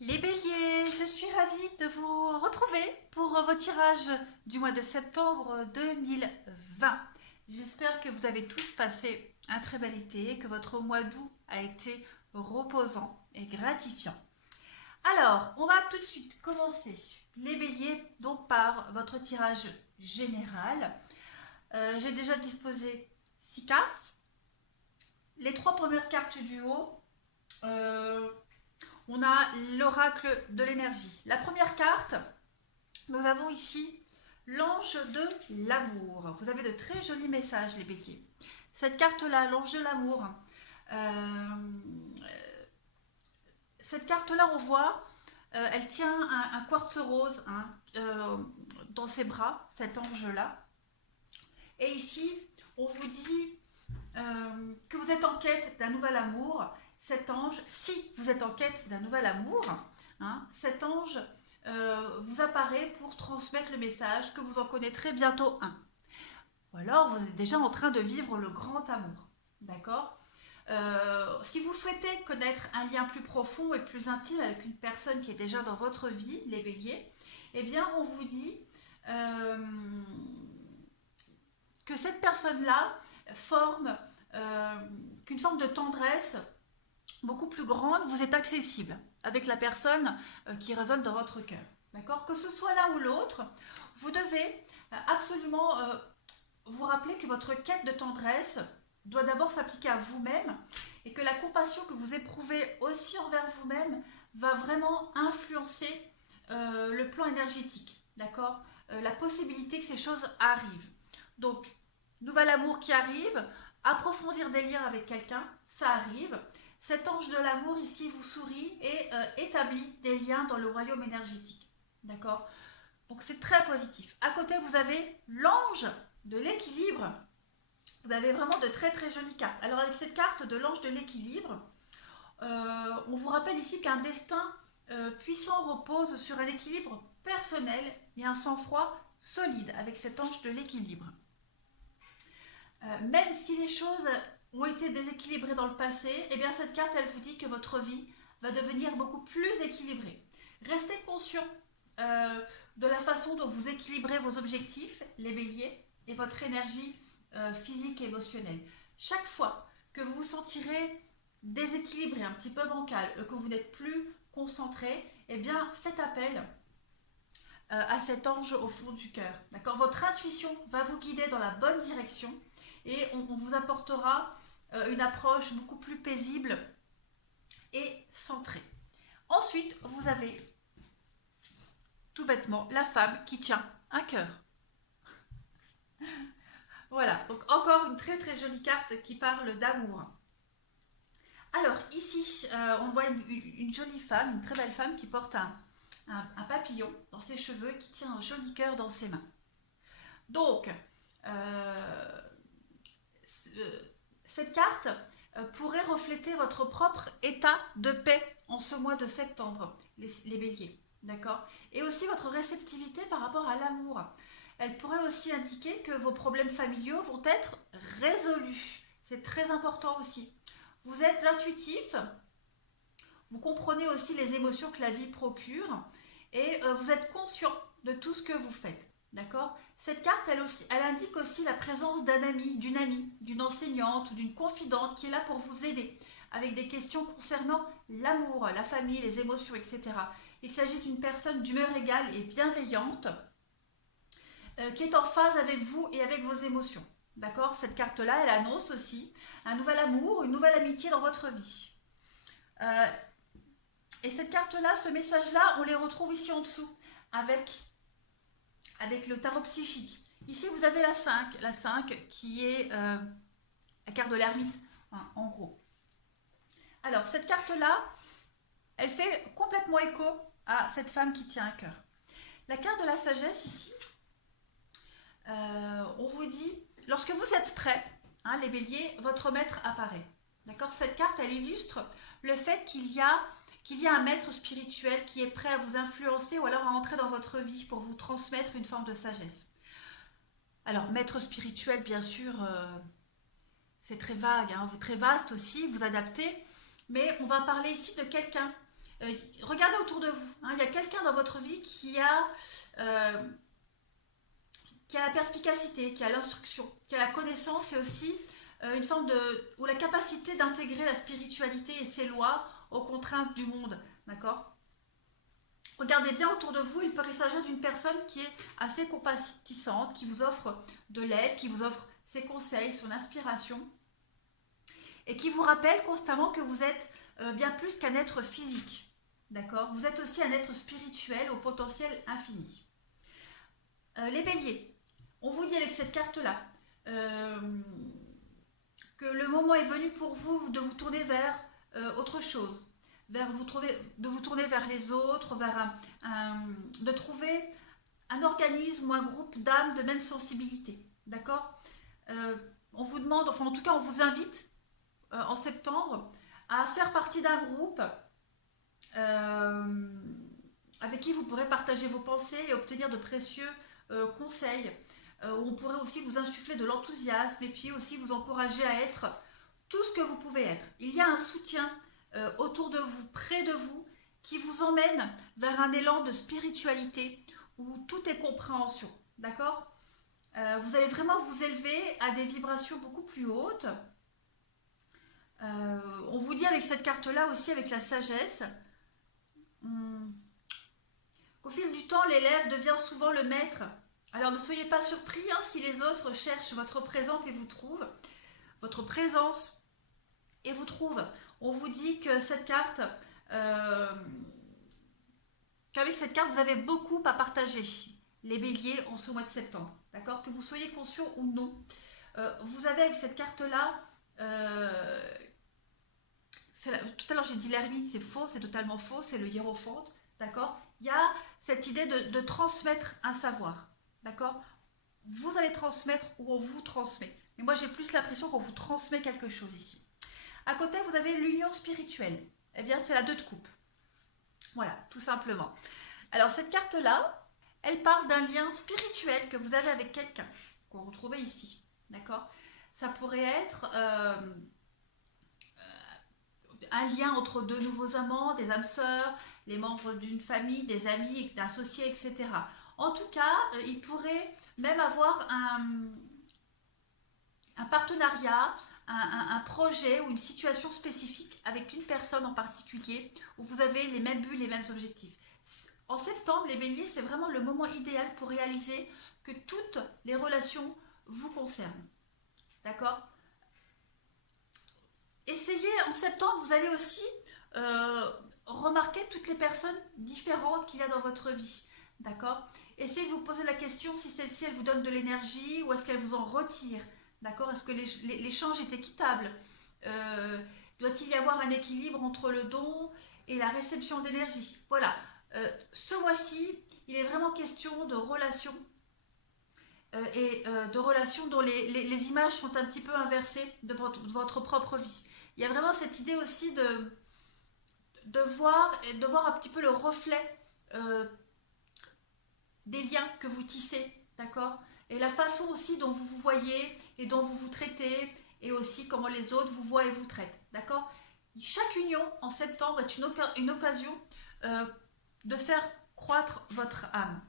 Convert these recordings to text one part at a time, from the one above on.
Les béliers, je suis ravie de vous retrouver pour vos tirages du mois de septembre 2020. J'espère que vous avez tous passé un très bel été, que votre mois d'août a été reposant et gratifiant. Alors, on va tout de suite commencer les béliers donc par votre tirage général. J'ai déjà disposé 6 cartes. Les 3 premières cartes du haut, euh, on a l'oracle de l'énergie. La première carte, nous avons ici l'ange de l'amour. Vous avez de très jolis messages, les béliers. Cette carte-là, l'ange de l'amour, euh, cette carte-là, on voit, elle tient un quartz rose dans ses bras, cet ange-là. Et ici, on vous dit que vous êtes en quête d'un nouvel amour. Cet ange, si vous êtes en quête d'un nouvel amour, cet ange vous apparaît pour transmettre le message que vous en connaîtrez bientôt un. Ou alors vous êtes déjà en train de vivre le grand amour. D'accord. Si vous souhaitez connaître un lien plus profond et plus intime avec une personne qui est déjà dans votre vie, les béliers, eh bien on vous dit que cette personne-là forme qu'une forme de tendresse beaucoup plus grande vous est accessible avec la personne qui résonne dans votre cœur. D'accord. Que ce soit l'un ou l'autre, vous devez absolument vous rappeler que votre quête de tendresse doit d'abord s'appliquer à vous-même et que la compassion que vous éprouvez aussi envers vous-même va vraiment influencer le plan énergétique. D'accord. La possibilité que ces choses arrivent. Donc, nouvel amour qui arrive, approfondir des liens avec quelqu'un, ça arrive. Cet ange de l'amour ici vous sourit et établit des liens dans le royaume énergétique. D'accord. Donc c'est très positif. À côté, vous avez l'ange de l'équilibre. Vous avez vraiment de très très jolies cartes. Alors avec cette carte de l'ange de l'équilibre, on vous rappelle ici qu'un destin puissant repose sur un équilibre personnel et un sang-froid solide avec cet ange de l'équilibre. Même si les choses ont été déséquilibrées dans le passé, eh bien cette carte elle vous dit que votre vie va devenir beaucoup plus équilibrée. Restez conscient de la façon dont vous équilibrez vos objectifs, les béliers, et votre énergie physique et émotionnelle. Chaque fois que vous vous sentirez déséquilibré, un petit peu bancal, que vous n'êtes plus concentré, eh bien faites appel à cet ange au fond du cœur. D'accord. Votre intuition va vous guider dans la bonne direction et on vous apportera une approche beaucoup plus paisible et centrée. Ensuite, vous avez tout bêtement la femme qui tient un cœur. Voilà, donc encore une très très jolie carte qui parle d'amour. Alors ici, on voit une jolie femme, une très belle femme qui porte un papillon dans ses cheveux et qui tient un joli cœur dans ses mains. Donc, cette carte pourrait refléter votre propre état de paix en ce mois de septembre, les béliers. D'accord. Et aussi votre réceptivité par rapport à l'amour. Elle pourrait aussi indiquer que vos problèmes familiaux vont être résolus. C'est très important aussi. Vous êtes intuitif, vous comprenez aussi les émotions que la vie procure et vous êtes conscient de tout ce que vous faites. D'accord. Cette carte, elle indique aussi la présence d'un ami, d'une amie, d'une enseignante ou d'une confidente qui est là pour vous aider avec des questions concernant l'amour, la famille, les émotions, etc. Il s'agit d'une personne d'humeur égale et bienveillante qui est en phase avec vous et avec vos émotions. D'accord. Cette carte-là, elle annonce aussi un nouvel amour, une nouvelle amitié dans votre vie. Et cette carte-là, ce message-là, on les retrouve ici en dessous avec le tarot psychique. Ici, vous avez la 5 qui est la carte de l'ermite, en gros. Alors, cette carte-là, elle fait complètement écho à cette femme qui tient un cœur. La carte de la sagesse, ici, on vous dit, lorsque vous êtes prêts, les béliers, votre maître apparaît. D'accord. Cette carte, elle illustre le fait qu'il y a un maître spirituel qui est prêt à vous influencer ou alors à entrer dans votre vie pour vous transmettre une forme de sagesse. Alors, maître spirituel, bien sûr, c'est très vague, très vaste aussi, vous adaptez, mais on va parler ici de quelqu'un Regardez autour de vous, hein, il y a quelqu'un dans votre vie qui a la perspicacité, qui a l'instruction, qui a la connaissance et aussi une forme ou la capacité d'intégrer la spiritualité et ses lois aux contraintes du monde, d'accord? Regardez bien autour de vous, il peut s'agir d'une personne qui est assez compatissante, qui vous offre de l'aide, qui vous offre ses conseils, son inspiration, et qui vous rappelle constamment que vous êtes bien plus qu'un être physique, d'accord? Vous êtes aussi un être spirituel au potentiel infini. Les béliers, on vous dit avec cette carte-là que le moment est venu pour vous de vous tourner vers autre chose, de vous tourner vers les autres, de trouver un organisme ou un groupe d'âmes de même sensibilité, d'accord? On vous demande, enfin en tout cas on vous invite en septembre à faire partie d'un groupe avec qui vous pourrez partager vos pensées et obtenir de précieux conseils. On pourrait aussi vous insuffler de l'enthousiasme et puis aussi vous encourager à être tout ce que vous pouvez être. Il y a un soutien autour de vous, près de vous, qui vous emmène vers un élan de spiritualité où tout est compréhension, d'accord? Vous allez vraiment vous élever à des vibrations beaucoup plus hautes. On vous dit avec cette carte-là aussi, avec la sagesse, qu'au fil du temps, l'élève devient souvent le maître. Alors ne soyez pas surpris hein, si les autres cherchent votre présence et vous trouvent, votre présence et vous trouvent. On vous dit que cette carte, qu'avec cette carte, vous avez beaucoup à partager, les béliers, en ce mois de septembre. D'accord? Que vous soyez conscient ou non. Vous avez avec cette carte-là, tout à l'heure j'ai dit l'ermite, c'est faux, c'est totalement faux, c'est le hiérophante. D'accord? Il y a cette idée de transmettre un savoir. D'accord? Vous allez transmettre ou on vous transmet. Mais moi, j'ai plus l'impression qu'on vous transmet quelque chose ici. À côté, vous avez l'union spirituelle. Eh bien, c'est la 2 de coupe. Voilà, tout simplement. Alors, cette carte-là, elle parle d'un lien spirituel que vous avez avec quelqu'un, qu'on retrouvait ici. D'accord? Ça pourrait être un lien entre 2 nouveaux amants, des âmes sœurs, les membres d'une famille, des amis, d'associés, etc. En tout cas, il pourrait même avoir un partenariat, un projet ou une situation spécifique avec une personne en particulier où vous avez les mêmes buts, les mêmes objectifs. En septembre, les béliers, c'est vraiment le moment idéal pour réaliser que toutes les relations vous concernent. D'accord? Essayez, en septembre, vous allez aussi remarquer toutes les personnes différentes qu'il y a dans votre vie. D'accord? Essayez de vous poser la question si celle-ci, elle vous donne de l'énergie ou est-ce qu'elle vous en retire. D'accord? Est-ce que l'échange est équitable? Doit-il y avoir un équilibre entre le don et la réception d'énergie? Voilà. Ce mois-ci, il est vraiment question de relations de relations dont les images sont un petit peu inversées de votre propre vie. Il y a vraiment cette idée aussi de voir un petit peu le reflet des liens que vous tissez, d'accord? Et la façon aussi dont vous vous voyez et dont vous vous traitez et aussi comment les autres vous voient et vous traitent, d'accord? Chaque union en septembre est une occasion de faire croître votre âme,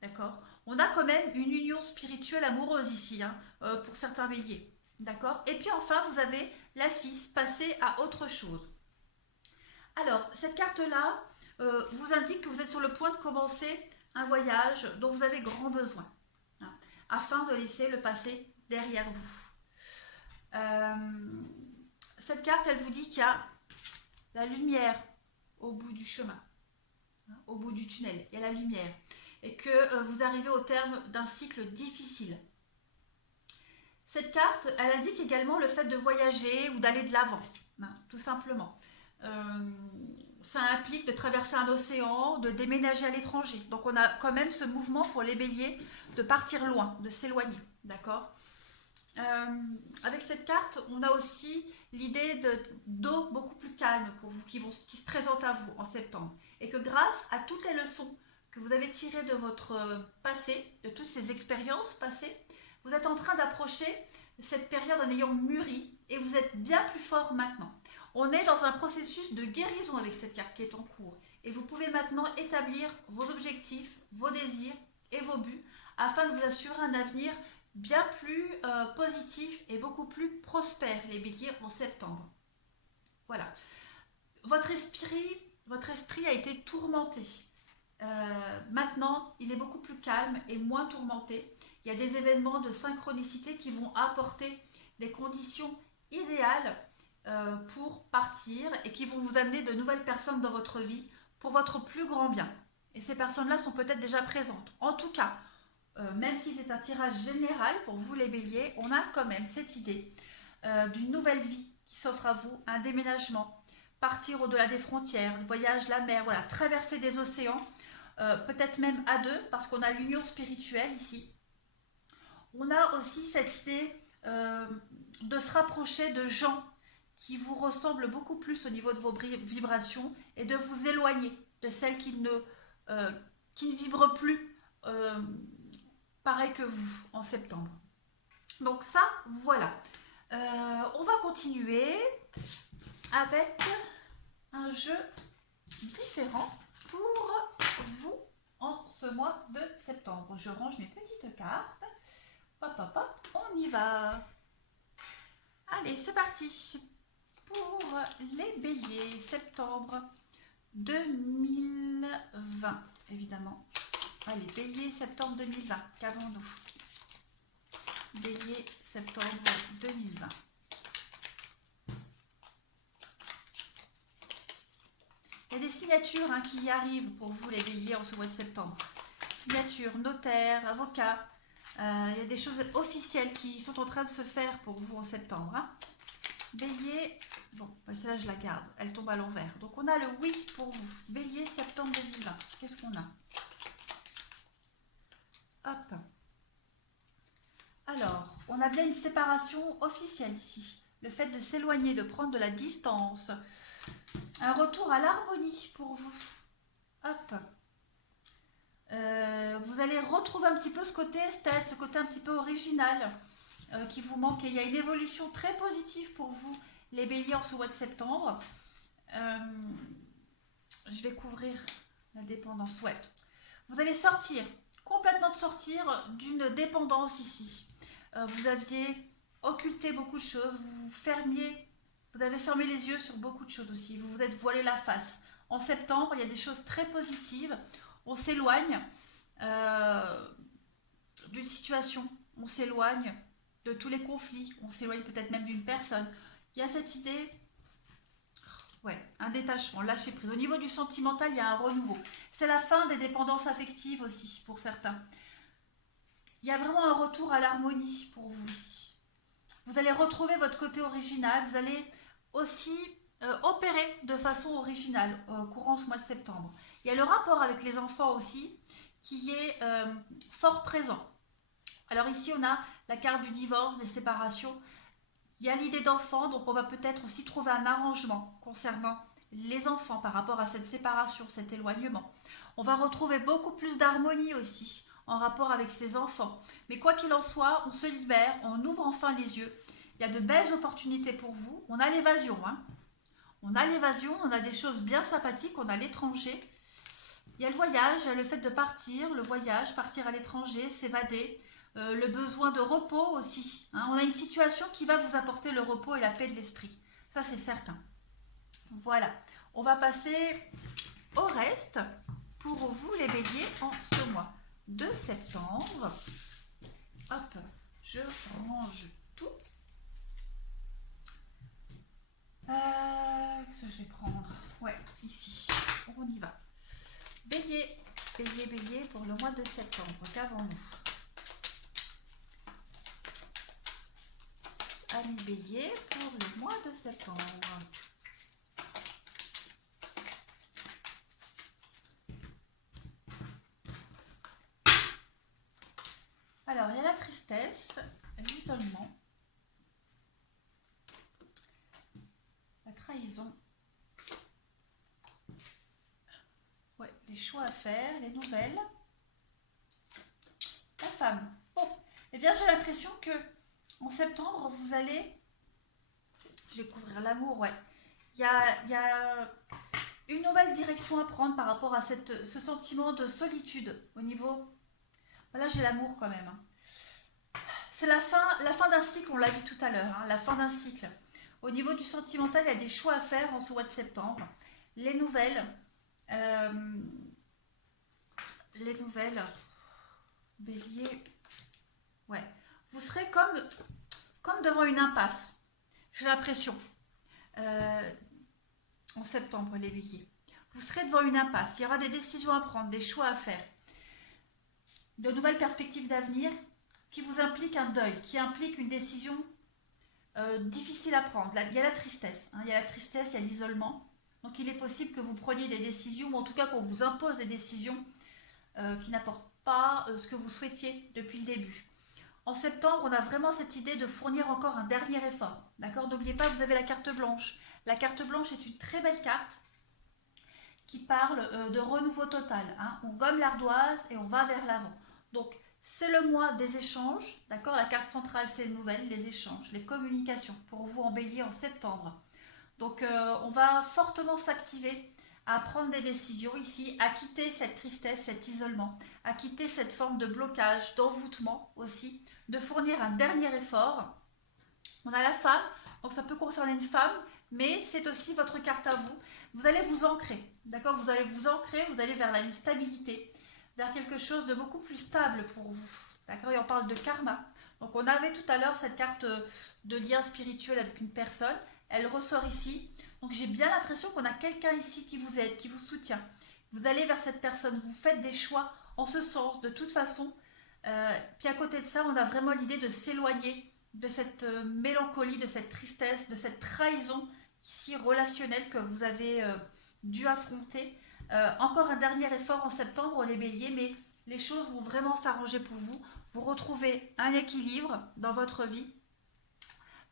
d'accord? On a quand même une union spirituelle amoureuse ici, hein, pour certains béliers, d'accord? Et puis enfin, vous avez la 6, passer à autre chose. Alors, cette carte-là vous indique que vous êtes sur le point de commencer un voyage dont vous avez grand besoin, hein, afin de laisser le passé derrière vous. Cette carte, elle vous dit qu'il y a la lumière au bout du chemin, hein, au bout du tunnel, il y a la lumière, et que vous arrivez au terme d'un cycle difficile. Cette carte, elle indique également le fait de voyager ou d'aller de l'avant, hein, tout simplement. Ça implique de traverser un océan, de déménager à l'étranger. Donc on a quand même ce mouvement pour les béliers de partir loin, de s'éloigner, d'accord? Avec cette carte, on a aussi l'idée d'eau beaucoup plus calme pour vous qui se présente à vous en septembre. Et que grâce à toutes les leçons que vous avez tirées de votre passé, de toutes ces expériences passées, vous êtes en train d'approcher cette période en ayant mûri et vous êtes bien plus fort maintenant. On est dans un processus de guérison avec cette carte qui est en cours. Et vous pouvez maintenant établir vos objectifs, vos désirs et vos buts afin de vous assurer un avenir bien plus positif et beaucoup plus prospère, les béliers, en septembre. Voilà. Votre esprit a été tourmenté. Maintenant, il est beaucoup plus calme et moins tourmenté. Il y a des événements de synchronicité qui vont apporter des conditions idéales pour partir et qui vont vous amener de nouvelles personnes dans votre vie pour votre plus grand bien. Et ces personnes-là sont peut-être déjà présentes. En tout cas, même si c'est un tirage général pour vous les béliers, on a quand même cette idée d'une nouvelle vie qui s'offre à vous, un déménagement, partir au-delà des frontières, voyage, la mer, voilà, traverser des océans, peut-être même à deux, parce qu'on a l'union spirituelle ici. On a aussi cette idée de se rapprocher de gens qui vous ressemblent beaucoup plus au niveau de vos vibrations et de vous éloigner de celles qui ne vibrent plus pareil que vous en septembre. Donc ça, voilà. On va continuer avec un jeu différent pour vous en ce mois de septembre. Je range mes petites cartes. Hop, hop, hop, on y va. Allez, c'est parti. Pour les béliers, septembre 2020, évidemment. Allez, bélier, septembre 2020, qu'avons-nous? Bélier, septembre 2020. Il y a des signatures qui arrivent pour vous, les béliers, en ce mois de septembre. Signature, notaire, avocat. Il y a des choses officielles qui sont en train de se faire pour vous en septembre. Bélier, bon, celle-là je la garde, elle tombe à l'envers. Donc on a le oui pour vous. Bélier, septembre 2020. Qu'est-ce qu'on a? Hop. Alors, on a bien une séparation officielle ici. Le fait de s'éloigner, de prendre de la distance. Un retour à l'harmonie pour vous. Hop. Vous allez retrouver un petit peu ce côté esthète, ce côté un petit peu original qui vous manque. Et il y a une évolution très positive pour vous, les béliers, en ce mois de septembre. Je vais couvrir la dépendance. Ouais. Vous allez complètement sortir d'une dépendance ici. Vous aviez occulté beaucoup de choses, vous avez fermé les yeux sur beaucoup de choses aussi. Vous vous êtes voilé la face. En septembre, il y a des choses très positives. On s'éloigne d'une situation, on s'éloigne de tous les conflits, on s'éloigne peut-être même d'une personne. Il y a cette idée, un détachement, lâcher prise. Au niveau du sentimental, il y a un renouveau. C'est la fin des dépendances affectives aussi, pour certains. Il y a vraiment un retour à l'harmonie pour vous ici. Vous allez retrouver votre côté original, vous allez aussi opérer de façon originale courant ce mois de septembre. Il y a le rapport avec les enfants aussi qui est fort présent. Alors ici, on a la carte du divorce, des séparations. Il y a l'idée d'enfant, donc on va peut-être aussi trouver un arrangement concernant les enfants par rapport à cette séparation, cet éloignement. On va retrouver beaucoup plus d'harmonie aussi en rapport avec ses enfants. Mais quoi qu'il en soit, on se libère, on ouvre enfin les yeux. Il y a de belles opportunités pour vous. On a l'évasion, On a l'évasion, on a des choses bien sympathiques, on a l'étranger. Il y a le voyage, le fait de partir, le voyage, partir à l'étranger, s'évader, le besoin de repos aussi. On a une situation qui va vous apporter le repos et la paix de l'esprit. Ça, c'est certain. Voilà. On va passer au reste pour vous, les béliers, en ce mois de septembre. Hop, je range tout. Qu'est-ce que je vais prendre? Ouais, ici. On y va. Bélier, bélier, bélier pour le mois de septembre. Qu'avons-nous? Amis bélier pour le mois de septembre. Alors, il y a la tristesse, l'isolement, la trahison, les choix à faire, les nouvelles, la femme. Bon, eh bien j'ai l'impression que en septembre, vous allez, je vais couvrir l'amour, il y a une nouvelle direction à prendre par rapport à ce sentiment de solitude au niveau... Voilà, j'ai l'amour quand même. C'est la fin d'un cycle, on l'a vu tout à l'heure, hein, la fin d'un cycle. Au niveau du sentimental, il y a des choix à faire en ce mois de septembre. Les nouvelles, Bélier, ouais. Vous serez comme devant une impasse, j'ai l'impression, en septembre, les béliers. Vous serez devant une impasse, il y aura des décisions à prendre, des choix à faire, de nouvelles perspectives d'avenir qui vous impliquent un deuil, qui implique une décision difficile à prendre. Là, il y a la tristesse, hein, il y a la tristesse, il y a l'isolement. Donc il est possible que vous preniez des décisions, ou en tout cas qu'on vous impose des décisions qui n'apportent pas ce que vous souhaitiez depuis le début. En septembre, on a vraiment cette idée de fournir encore un dernier effort. D'accord? N'oubliez pas, vous avez la carte blanche. La carte blanche est une très belle carte qui parle de renouveau total. Hein. On gomme l'ardoise et on va vers l'avant. Donc, c'est le mois des échanges. D'accord? La carte centrale, c'est les nouvelles, les échanges, les communications pour vous en bélier en septembre. Donc, on va fortement s'activer à prendre des décisions ici, à quitter cette tristesse, cet isolement, à quitter cette forme de blocage, d'envoûtement aussi, de fournir un dernier effort. On a la femme, donc ça peut concerner une femme, mais c'est aussi votre carte à vous. Vous allez vous ancrer, d'accord? Vous allez vous ancrer, vous allez vers la stabilité, vers quelque chose de beaucoup plus stable pour vous, d'accord? Et on parle de karma. Donc on avait tout à l'heure cette carte de lien spirituel avec une personne, elle ressort ici. Donc j'ai bien l'impression qu'on a quelqu'un ici qui vous aide, qui vous soutient. Vous allez vers cette personne, vous faites des choix en ce sens, de toute façon. Puis à côté de ça, on a vraiment l'idée de s'éloigner de cette mélancolie, de cette tristesse, de cette trahison ici relationnelle que vous avez dû affronter. Encore un dernier effort en septembre, les béliers, mais les choses vont vraiment s'arranger pour vous. Vous retrouvez un équilibre dans votre vie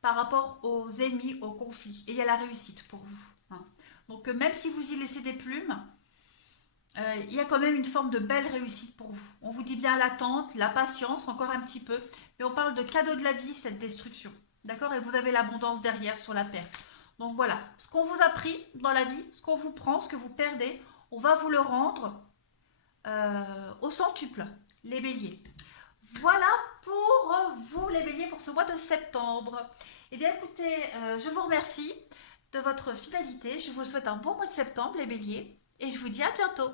par rapport aux ennemis, aux conflits. Et il y a la réussite pour vous. Hein. Donc même si vous y laissez des plumes, il y a quand même une forme de belle réussite pour vous. On vous dit bien l'attente, la patience, encore un petit peu. Mais on parle de cadeau de la vie, cette destruction. D'accord? Et vous avez l'abondance derrière sur la perte. Donc voilà, ce qu'on vous a pris dans la vie, ce qu'on vous prend, ce que vous perdez, on va vous le rendre au centuple, les béliers. Voilà pour vous les béliers pour ce mois de septembre. Eh bien écoutez, je vous remercie de votre fidélité. Je vous souhaite un bon mois de septembre les béliers et je vous dis à bientôt.